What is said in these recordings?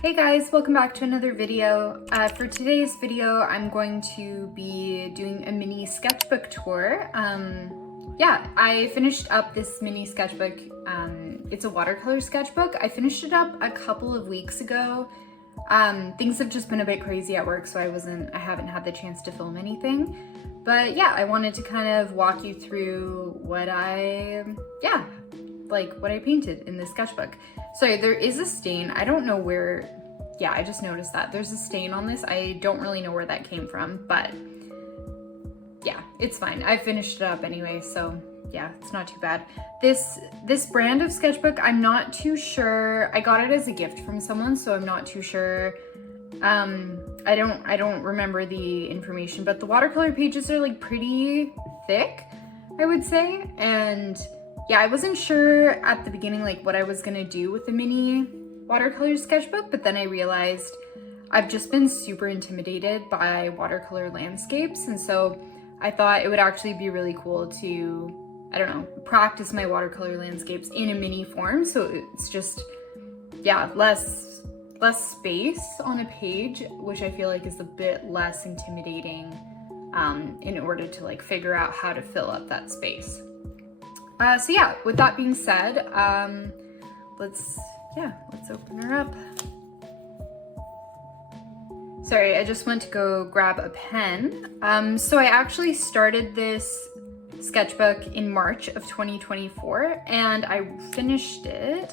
Hey guys, welcome back to another video. For today's video, I'm going to be doing a mini sketchbook tour. Yeah, I finished up this mini sketchbook. It's a watercolor sketchbook. I finished it up a couple of weeks ago. Things have just been a bit crazy at work, so I haven't had the chance to film anything. But yeah, I wanted to kind of walk you through what I painted in this sketchbook. So there is a stain. I don't know where, yeah, I just noticed that. There's a stain on this. I don't really know where that came from, but yeah, it's fine. I finished it up anyway, so yeah, it's not too bad. This brand of sketchbook, I'm not too sure. I got it as a gift from someone, so I'm not too sure. I don't remember the information, but the watercolor pages are like pretty thick, I would say, and yeah, I wasn't sure at the beginning like what I was gonna do with the mini watercolor sketchbook, but then I realized I've just been super intimidated by watercolor landscapes, and so I thought it would actually be really cool to, I don't know, practice my watercolor landscapes in a mini form, so it's just, yeah, less space on a page, which I feel like is a bit less intimidating in order to like figure out how to fill up that space. So yeah, with that being said, let's open her up. Sorry, I just went to go grab a pen. So I actually started this sketchbook in March of 2024, and I finished it,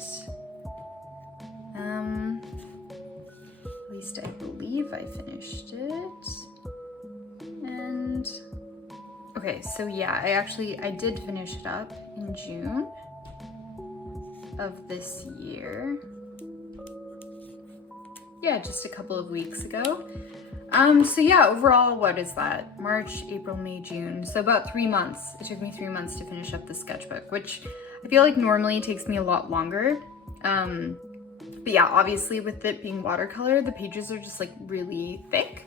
at least I believe I finished it, and okay, so yeah, I did finish it up in June of this year. Yeah, just a couple of weeks ago. So yeah, overall, what is that? March, April, May, June. So about 3 months. It took me 3 months to finish up the sketchbook, which I feel like normally takes me a lot longer. But yeah, obviously with it being watercolor, the pages are just like really thick.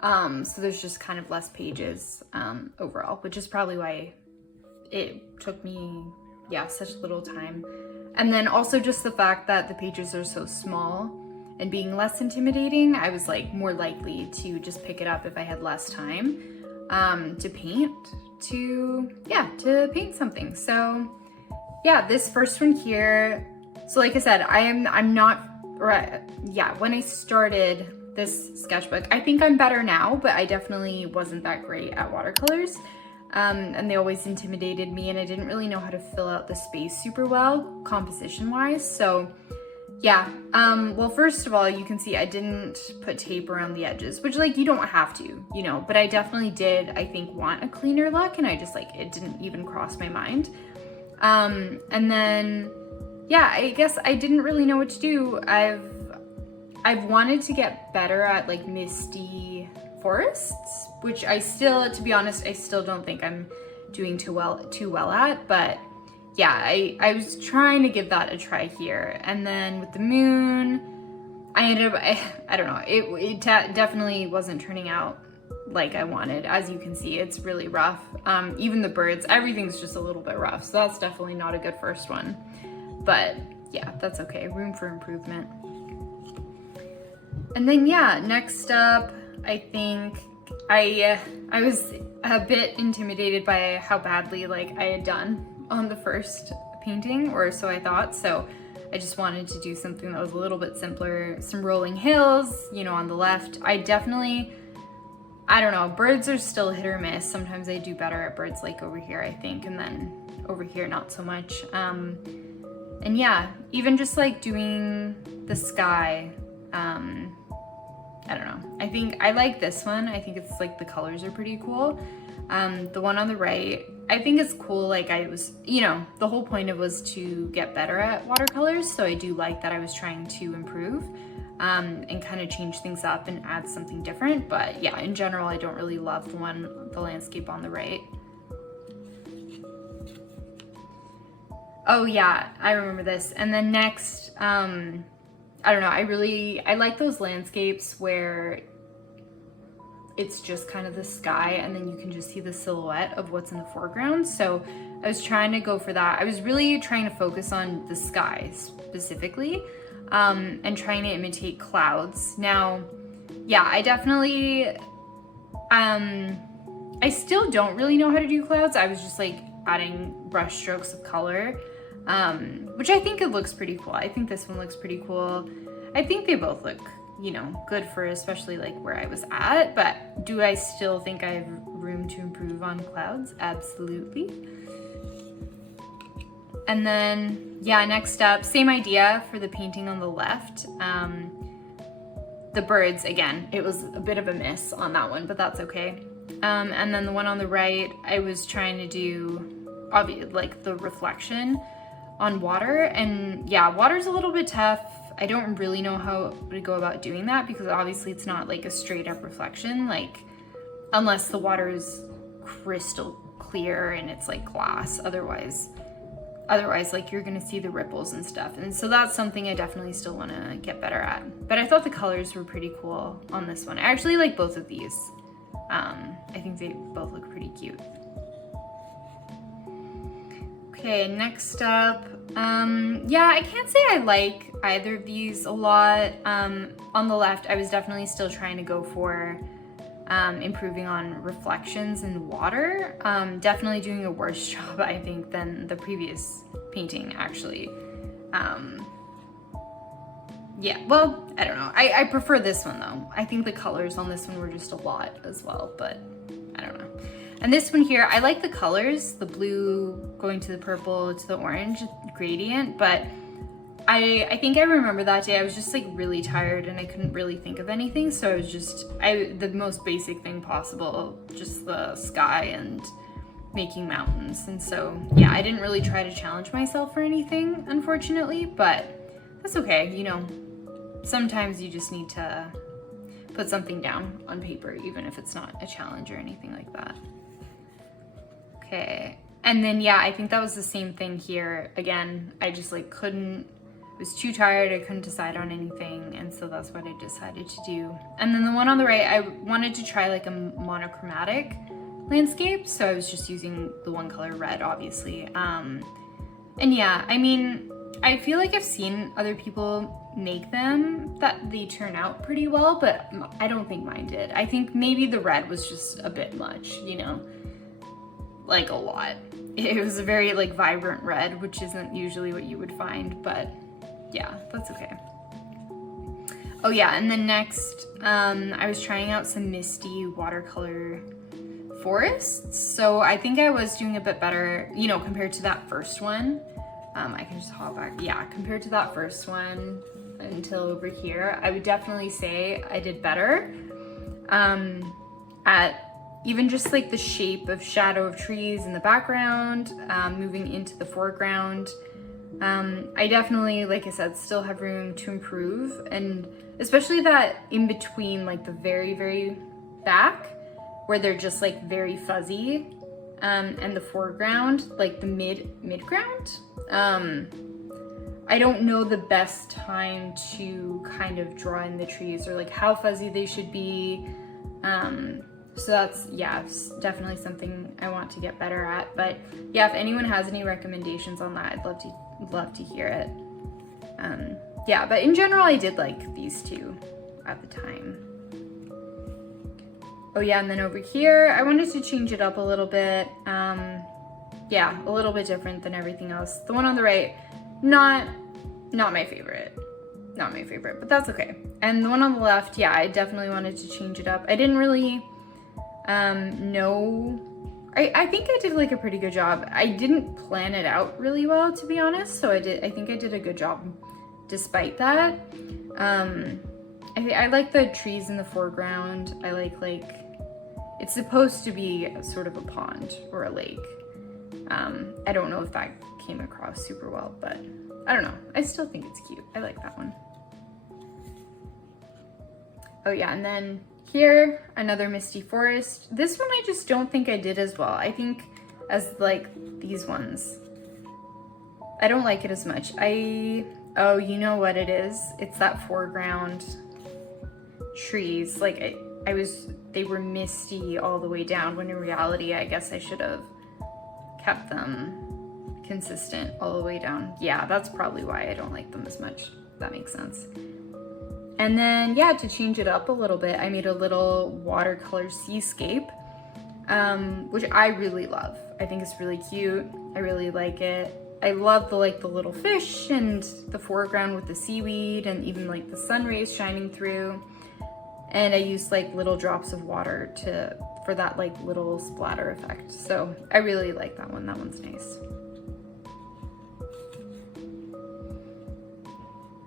So there's just kind of less pages overall, which is probably why it took me, yeah, such little time. And then also just the fact that the pages are so small and being less intimidating, I was like more likely to just pick it up if I had less time to paint something. So yeah, this first one here, so like I said, when I started this sketchbook, I think I'm better now, but I definitely wasn't that great at watercolors. And they always intimidated me, and I didn't really know how to fill out the space super well, composition wise. So yeah, well, first of all, you can see I didn't put tape around the edges, which like you don't have to, you know, but I definitely did, I think, want a cleaner look, and I just like, it didn't even cross my mind. And then, yeah, I guess I didn't really know what to do. I've wanted to get better at like misty forests, which I still, to be honest, I still don't think I'm doing too well at, but yeah, I was trying to give that a try here. And then with the moon, I ended up, I don't know, it definitely wasn't turning out like I wanted. As you can see, it's really rough. Even the birds, everything's just a little bit rough. So that's definitely not a good first one, but yeah, that's okay. Room for improvement. And then yeah, next up, I think I was a bit intimidated by how badly like I had done on the first painting, or so I thought. So I just wanted to do something that was a little bit simpler. Some rolling hills, you know, on the left. I don't know, birds are still hit or miss. Sometimes I do better at birds, like over here, I think, and then over here, not so much. And yeah, even just like doing the sky, I don't know. I think I like this one. I think it's like the colors are pretty cool. The one on the right, I think it's cool. Like I was, you know, the whole point of it was to get better at watercolors. So I do like that I was trying to improve and kind of change things up and add something different. But yeah, in general, I don't really love the landscape on the right. Oh yeah, I remember this. And then next, I don't know, I like those landscapes where it's just kind of the sky and then you can just see the silhouette of what's in the foreground. So I was trying to go for that. I was really trying to focus on the sky specifically, and trying to imitate clouds. Now, yeah, I definitely, I still don't really know how to do clouds. I was just like adding brush strokes of color, which I think it looks pretty cool. I think this one looks pretty cool. I think they both look, you know, good for especially like where I was at, but do I still think I have room to improve on clouds? Absolutely. And then, yeah, next up, same idea for the painting on the left. The birds, again, it was a bit of a miss on that one, but that's okay. And then the one on the right, I was trying to do, like the reflection on water. And yeah, water's a little bit tough. I don't really know how to go about doing that because obviously it's not like a straight up reflection, like unless the water is crystal clear and it's like glass. Otherwise like you're gonna see the ripples and stuff. And so that's something I definitely still wanna get better at. But I thought the colors were pretty cool on this one. I actually like both of these. I think they both look pretty cute. Okay, next up, yeah, I can't say I like either of these a lot. On the left, I was definitely still trying to go for improving on reflections in water. Definitely doing a worse job, I think, than the previous painting, actually. Yeah, well, I don't know. I prefer this one, though. I think the colors on this one were just a lot as well, but I don't know. And this one here, I like the colors, the blue going to the purple to the orange gradient, but I think I remember that day I was just like really tired and I couldn't really think of anything. So I was just, the most basic thing possible, just the sky and making mountains. And so, yeah, I didn't really try to challenge myself or anything, unfortunately, but that's okay. You know, sometimes you just need to put something down on paper, even if it's not a challenge or anything like that. Okay. And then, yeah, I think that was the same thing here. Again, I just like was too tired, I couldn't decide on anything, and so that's what I decided to do. And then the one on the right, I wanted to try like a monochromatic landscape, so I was just using the one color red, obviously. And yeah, I mean, I feel like I've seen other people make them that they turn out pretty well, but I don't think mine did. I think maybe the red was just a bit much, you know, like a lot. It was a very like vibrant red, which isn't usually what you would find, but yeah, that's okay. Oh yeah, and then next, I was trying out some misty watercolor forests. So I think I was doing a bit better, you know, compared to that first one. I can just hop back. Yeah, compared to that first one until over here, I would definitely say I did better at even just like the shape of shadow of trees in the background, moving into the foreground. I definitely, like I said, still have room to improve, and especially that in between, like the very, very back where they're just like very fuzzy, and the foreground, like the midground. I don't know the best time to kind of draw in the trees or like how fuzzy they should be. So that's, yeah, it's definitely something I want to get better at. But yeah, if anyone has any recommendations on that, I'd love to hear it. Yeah, but in general, I did like these two at the time. Oh yeah, and then over here, I wanted to change it up a little bit. Yeah, a little bit different than everything else. The one on the right, not my favorite. Not my favorite, but that's okay. And the one on the left, yeah, I definitely wanted to change it up. I didn't really know. I think I did like a pretty good job. I didn't plan it out really well, to be honest. So I think I did a good job despite that. I like the trees in the foreground. I like it's supposed to be sort of a pond or a lake. I don't know if that came across super well, but I don't know. I still think it's cute. I like that one. Oh yeah, and then here, another misty forest. This one I just don't think I did as well. I think as like these ones, I don't like it as much. Oh, you know what it is? It's that foreground trees. Like they were misty all the way down, when in reality, I guess I should have kept them consistent all the way down. Yeah, that's probably why I don't like them as much. That makes sense. And then, yeah, to change it up a little bit, I made a little watercolor seascape, which I really love. I think it's really cute. I really like it. I love the little fish and the foreground with the seaweed and even like the sun rays shining through. And I used like little drops of water for that like little splatter effect. So I really like that one. That one's nice.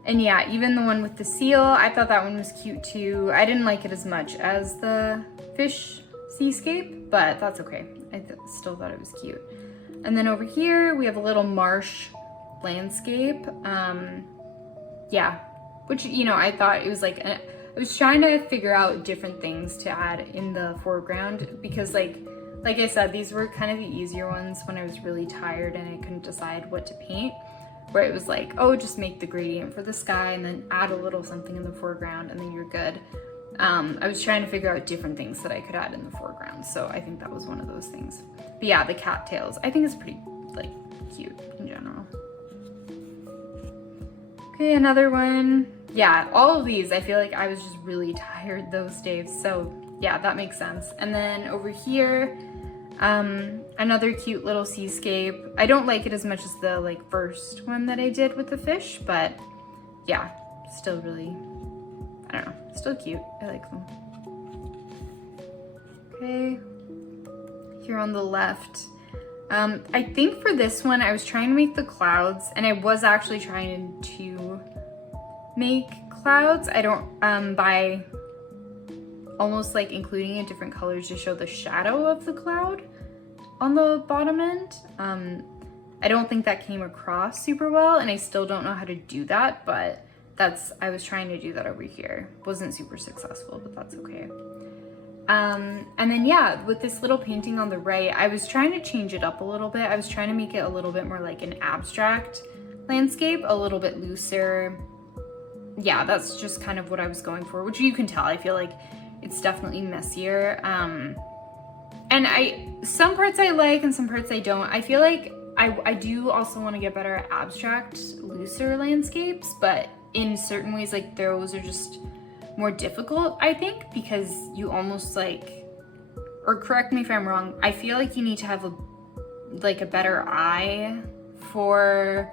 And yeah, even the one with the seal, I thought that one was cute too. I didn't like it as much as the fish seascape, but that's okay. I still thought it was cute. And then over here, we have a little marsh landscape. Yeah, which, you know, I thought it was like, I was trying to figure out different things to add in the foreground because like I said, these were kind of the easier ones when I was really tired and I couldn't decide what to paint. Where it was like, oh, just make the gradient for the sky and then add a little something in the foreground and then you're good. I was trying to figure out different things that I could add in the foreground. So I think that was one of those things. But yeah, the cattails, I think it's pretty like cute in general. Okay, another one. Yeah, all of these, I feel like I was just really tired those days. So yeah, that makes sense. And then over here, another cute little seascape. I don't like it as much as the like first one that I did with the fish, but yeah, still really, I don't know, still cute. I like them. Okay, here on the left, I think for this one I was trying to make the clouds, and I was actually trying to make clouds. I don't by almost like including in different colors to show the shadow of the cloud on the bottom end. I don't think that came across super well, and I still don't know how to do that, but I was trying to do that over here. Wasn't super successful, but that's okay. And then yeah, with this little painting on the right, I was trying to change it up a little bit. I was trying to make it a little bit more like an abstract landscape, a little bit looser. Yeah, that's just kind of what I was going for, which you can tell. I feel like it's definitely messier. And some parts I like and some parts I don't. I feel like I do also want to get better at abstract, looser landscapes, but in certain ways, like those are just more difficult, I think, because you almost like, or correct me if I'm wrong, I feel like you need to have a better eye for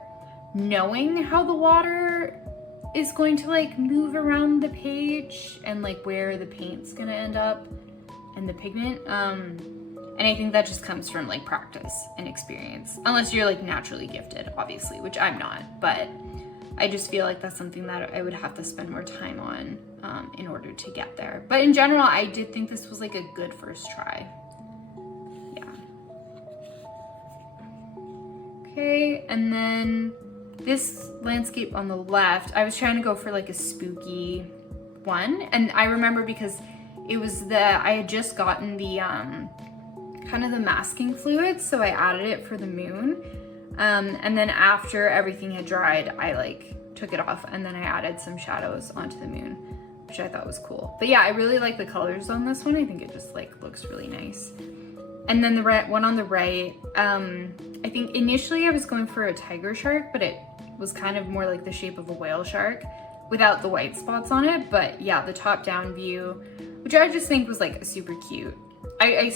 knowing how the water is going to like move around the page and like where the paint's gonna end up and the pigment. And I think that just comes from like practice and experience, unless you're like naturally gifted, obviously, which I'm not, but I just feel like that's something that I would have to spend more time on in order to get there. But in general, I did think this was like a good first try. Yeah. Okay, and then this landscape on the left, I was trying to go for like a spooky one. And I remember because it was I had just gotten the kind of the masking fluid, so I added it for the moon. And then after everything had dried, I like took it off and then I added some shadows onto the moon, which I thought was cool. But yeah, I really like the colors on this one. I think it just like looks really nice. And then the one on the right, I think initially I was going for a tiger shark, but it was kind of more like the shape of a whale shark without the white spots on it. But yeah, the top down view, which I just think was like super cute. I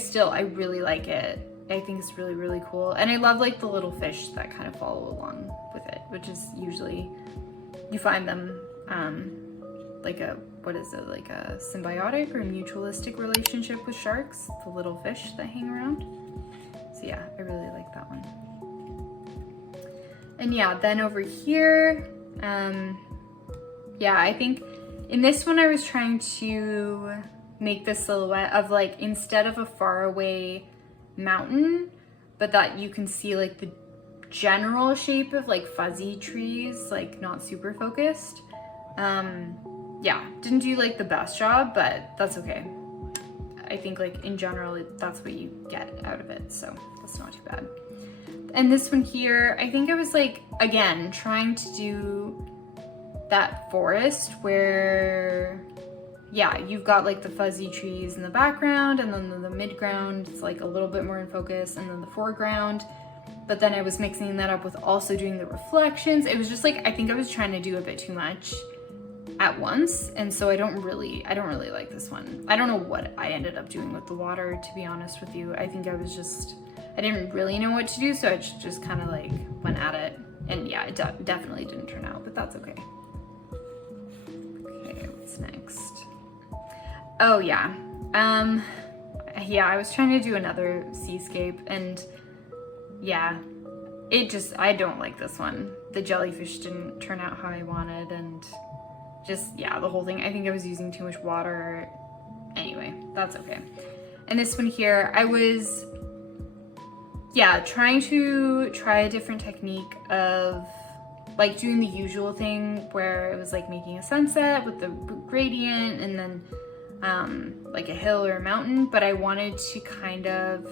really like it. I think it's really, really cool. And I love like the little fish that kind of follow along with it, which is usually, you find them like a symbiotic or mutualistic relationship with sharks, the little fish that hang around. So yeah, I really like that one. And yeah, then over here, yeah, I think in this one I was trying to make the silhouette of like, instead of a faraway mountain, but that you can see like the general shape of like fuzzy trees, like not super focused. Yeah, didn't do like the best job, but that's okay. I think like in general, that's what you get out of it, so that's not too bad. And this one here, I think I was like, again, trying to do that forest where, yeah, you've got like the fuzzy trees in the background, and then the midground, it's like a little bit more in focus, and then the foreground, but then I was mixing that up with also doing the reflections. It was just like, I think I was trying to do a bit too much at once, and so I don't really like this one. I don't know what I ended up doing with the water, to be honest with you. I think I didn't really know what to do, so I just kind of like went at it, and yeah, it definitely didn't turn out, but that's okay. Okay, what's next? Oh yeah, yeah, I was trying to do another seascape, and yeah, I don't like this one. The jellyfish didn't turn out how I wanted, and just, yeah, the whole thing. I think I was using too much water. Anyway, that's okay. And this one here, I was, yeah, trying a different technique of like doing the usual thing where it was like making a sunset with the gradient and then like a hill or a mountain, but I wanted to kind of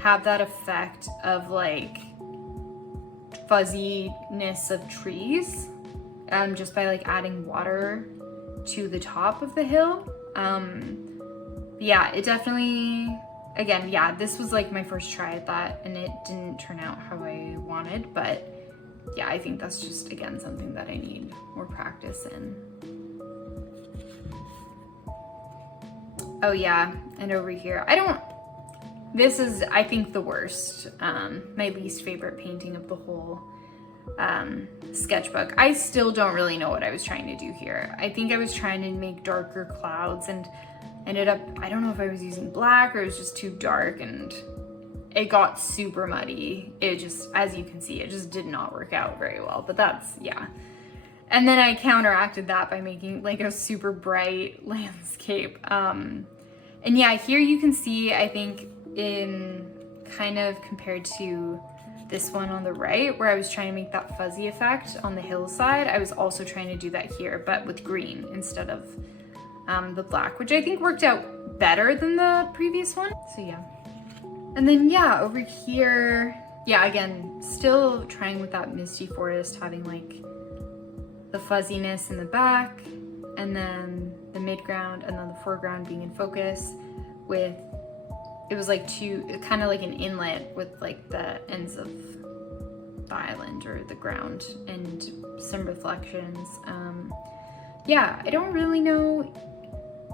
have that effect of like fuzziness of trees. Just by like adding water to the top of the hill. Yeah, it definitely, again, yeah, this was like my first try at that, and it didn't turn out how I wanted, but yeah, I think that's just, again, something that I need more practice in. Oh yeah, and over here, this is, I think, the worst, my least favorite painting of the whole sketchbook. I still don't really know what I was trying to do here. I think I was trying to make darker clouds and ended up, I don't know if I was using black or it was just too dark, and it got super muddy. It just, as you can see, it just did not work out very well, but that's, yeah. And then I counteracted that by making like a super bright landscape. And yeah, here you can see, I think in kind of compared to this one on the right, where I was trying to make that fuzzy effect on the hillside, I was also trying to do that here, but with green instead of the black, which I think worked out better than the previous one. So yeah. And then yeah, over here, yeah, again, still trying with that misty forest, having like the fuzziness in the back, and then the midground, and then the foreground being in focus with, it was like kind of like an inlet with like the ends of the island or the ground and some reflections. Yeah, I don't really know.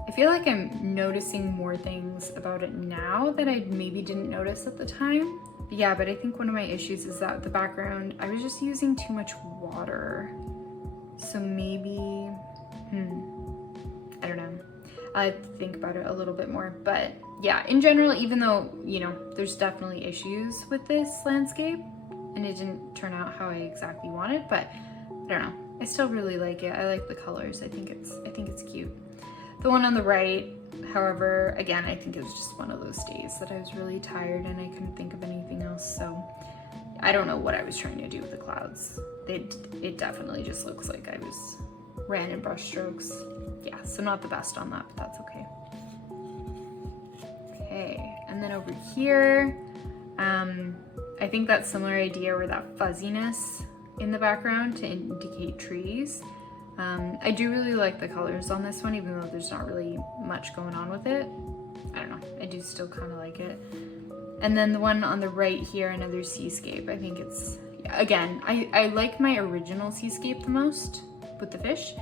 I feel like I'm noticing more things about it now that I maybe didn't notice at the time. But yeah, but I think one of my issues is that the background, I was just using too much water. So maybe, I don't know. I have to think about it a little bit more, but yeah, in general, even though, you know, there's definitely issues with this landscape and it didn't turn out how I exactly wanted, but I don't know. I still really like it. I like the colors. I think it's cute. The one on the right, however, again, I think it was just one of those days that I was really tired and I couldn't think of anything else. So I don't know what I was trying to do with the clouds. It definitely just looks like I was ran in brush strokes. Yeah, so not the best on that, but that's okay. Okay, and then over here, I think that similar idea where that fuzziness in the background to indicate trees. I do really like the colors on this one, even though there's not really much going on with it. I don't know, I do still kind of like it. And then the one on the right here, another seascape. I think it's, again, I like my original seascape the most with the fish,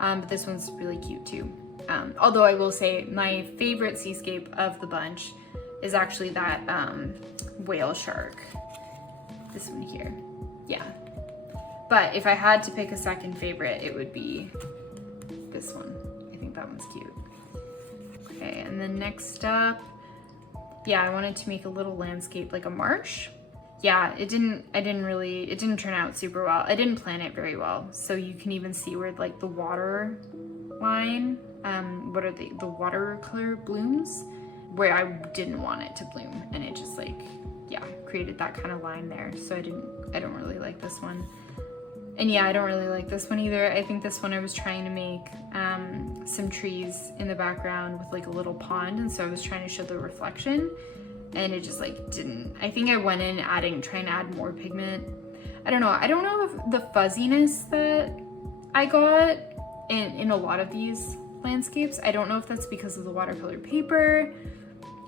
but this one's really cute too. Although I will say my favorite seascape of the bunch is actually that whale shark. This one here, yeah. But if I had to pick a second favorite, it would be this one. I think that one's cute. Okay, and then next up, yeah, I wanted to make a little landscape, like a marsh. Yeah, it didn't turn out super well. I didn't plan it very well. So you can even see where like the water line, what are the watercolor blooms, where I didn't want it to bloom, and it just like, yeah, created that kind of line there. So I don't really like this one. And yeah, I don't really like this one either. I think this one I was trying to make some trees in the background with like a little pond, and so I was trying to show the reflection, and it just like didn't. I think I went in trying to add more pigment. I don't know if the fuzziness that I got in a lot of these landscapes, I don't know if that's because of the watercolor paper.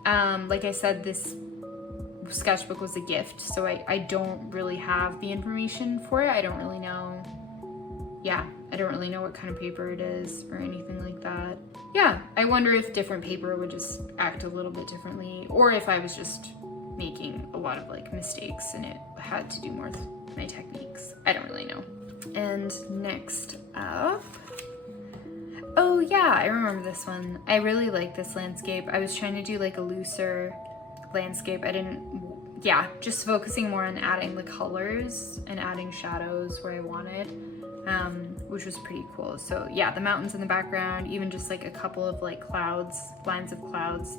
Like I said, this sketchbook was a gift, so I don't really have the information for it. I don't really know. Yeah, I don't really know what kind of paper it is or anything like that. Yeah, I wonder if different paper would just act a little bit differently, or if I was just making a lot of like mistakes and it had to do more with my techniques. I don't really know. And next up, oh yeah, I remember this one. I really like this landscape. I was trying to do like a looser landscape. Just focusing more on adding the colors and adding shadows where I wanted, which was pretty cool. So yeah, the mountains in the background, even just like a couple of like clouds, lines of clouds,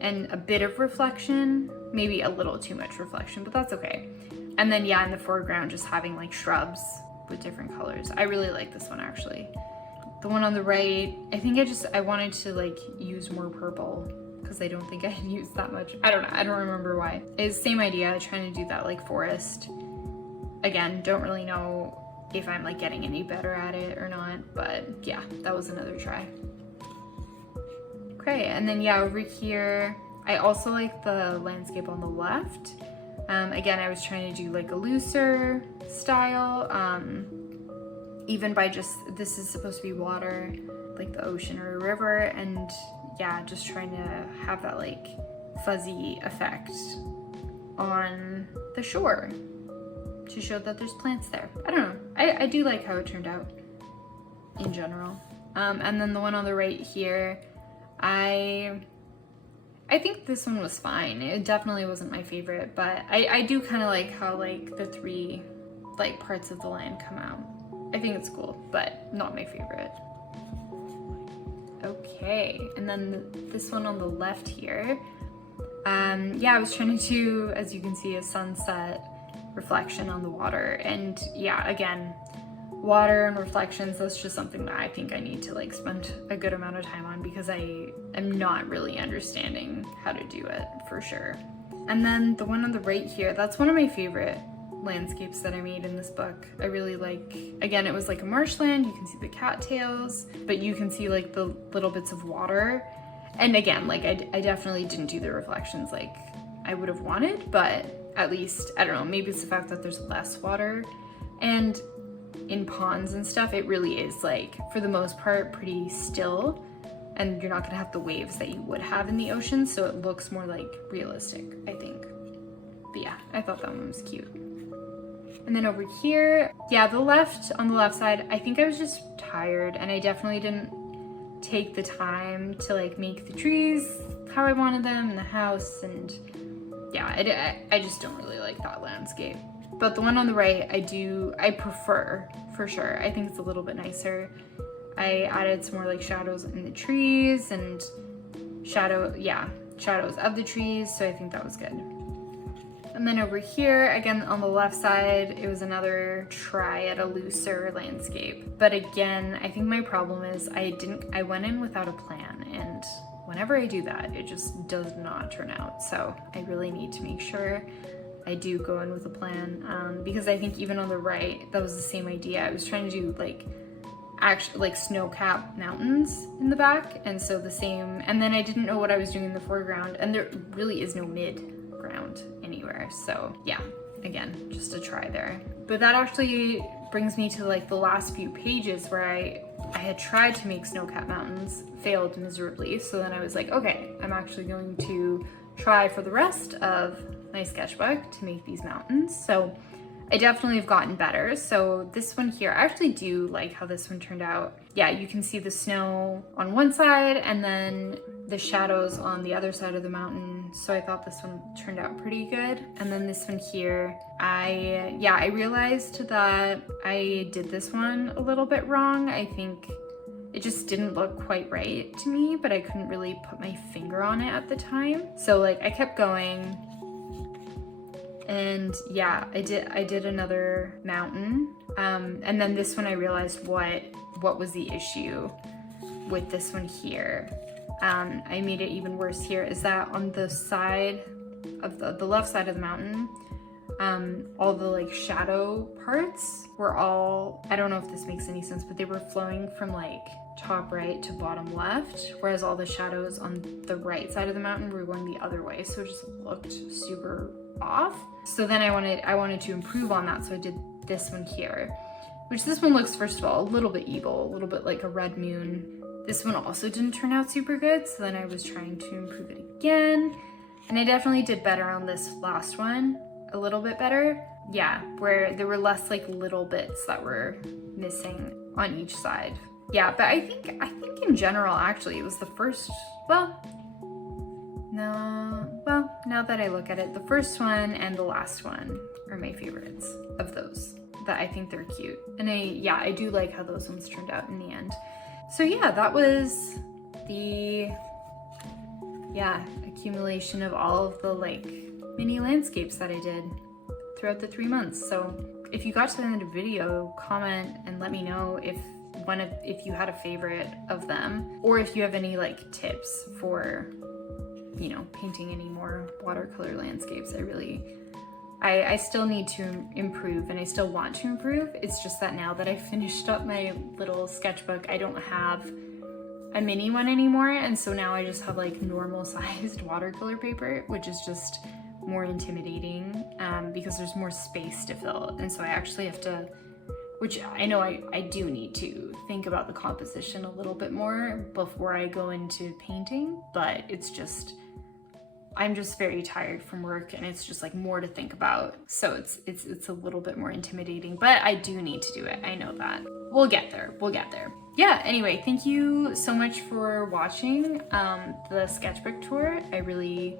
and a bit of reflection, maybe a little too much reflection, but that's okay. And then yeah, in the foreground, just having like shrubs with different colors. I really like this one actually. The one on the right, I think I wanted to like use more purple because I don't think I had used that much. I don't know, I don't remember why. It's the same idea, trying to do that like forest. Again, don't really know if I'm like getting any better at it or not, but yeah, that was another try. Okay, and then yeah, over here, I also like the landscape on the left. Again, I was trying to do like a looser style, even by just, this is supposed to be water, like the ocean or a river, and yeah, just trying to have that like fuzzy effect on the shore to show that there's plants there. I don't know, I do like how it turned out in general. And then the one on the right here, I think this one was fine. It definitely wasn't my favorite, but I do kind of like how like the three like parts of the land come out. I think it's cool, but not my favorite. Okay, and then this one on the left here. Yeah, I was trying to do, as you can see, a sunset reflection on the water. And yeah, again, water and reflections, that's just something that I think I need to like spend a good amount of time on because I am not really understanding how to do it for sure. And then the one on the right here, that's one of my favorite landscapes that I made in this book. I really like, again, it was like a marshland, you can see the cattails, but you can see like the little bits of water. And again, like I definitely didn't do the reflections like I would have wanted, but at least, I don't know, maybe it's the fact that there's less water. And in ponds and stuff, it really is like, for the most part, pretty still, and you're not gonna have the waves that you would have in the ocean, so it looks more like realistic, I think. But yeah, I thought that one was cute. And then over here, yeah, on the left side, I think I was just tired, and I definitely didn't take the time to like make the trees how I wanted them and the house, and yeah, I just don't really like that landscape. But the one on the right, I prefer, for sure. I think it's a little bit nicer. I added some more like shadows in the trees and shadows of the trees, so I think that was good. And then over here, again, on the left side, it was another try at a looser landscape. But again, I think my problem is I went in without a plan, and whenever I do that, it just does not turn out. So I really need to make sure I do go in with a plan, because I think even on the right, that was the same idea. I was trying to do like snow-capped mountains in the back, and so the same, and then I didn't know what I was doing in the foreground, and there really is no mid-ground anywhere. So yeah, again, just a try there. But that actually brings me to like the last few pages where I had tried to make snow-capped mountains, failed miserably. So then I was like, okay, I'm actually going to try for the rest of my sketchbook to make these mountains. So I definitely have gotten better. So this one here, I actually do like how this one turned out. Yeah, you can see the snow on one side and then the shadows on the other side of the mountain. So I thought this one turned out pretty good. And then this one here, I realized that I did this one a little bit wrong. I think it just didn't look quite right to me, but I couldn't really put my finger on it at the time. So like I kept going. And yeah, I did another mountain. And then this one I realized what was the issue with this one here. I made it even worse here, is that on the side of the left side of the mountain, all the like shadow parts were all, I don't know if this makes any sense, but they were flowing from like top right to bottom left, whereas all the shadows on the right side of the mountain were going the other way, so it just looked super off. So then I wanted to improve on that, so I did this one here, which this one looks, first of all, a little bit evil, a little bit like a red moon. This one also didn't turn out super good, so then I was trying to improve it again, and I definitely did better on this last one, a little bit better. Yeah, where there were less like little bits that were missing on each side. Yeah, but I think in general, actually, it was the first, well, now that I look at it, the first one and the last one are my favorites of those, that I think they're cute. And I do like how those ones turned out in the end. So yeah, that was the, accumulation of all of the like mini landscapes that I did throughout the 3 months. So if you got to the end of the video, comment and let me know if you had a favorite of them, or if you have any like tips for, you know, painting any more watercolor landscapes. I still need to improve, and I still want to improve. It's just that now that I finished up my little sketchbook, I don't have a mini one anymore, and so now I just have like normal sized watercolor paper, which is just more intimidating because there's more space to fill, and so I actually have to, which I know I do need to think about the composition a little bit more before I go into painting, but it's just, I'm just very tired from work, and it's just like more to think about. So it's a little bit more intimidating, but I do need to do it. I know that. We'll get there. Yeah, anyway, thank you so much for watching the sketchbook tour. I really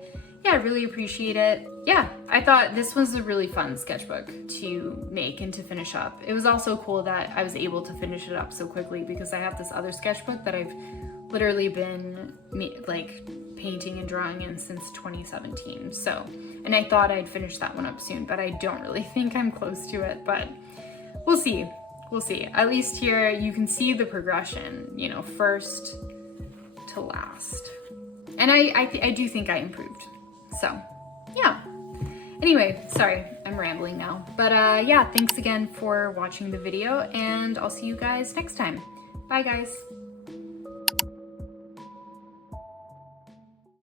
appreciate it. Yeah, I thought this was a really fun sketchbook to make and to finish up. It was also cool that I was able to finish it up so quickly, because I have this other sketchbook that I've literally been like painting and drawing in since 2017. So, and I thought I'd finish that one up soon, but I don't really think I'm close to it, but we'll see. At least here you can see the progression, you know, first to last. And I do think I improved. So yeah. Anyway, sorry, I'm rambling now. But yeah, thanks again for watching the video, and I'll see you guys next time. Bye guys.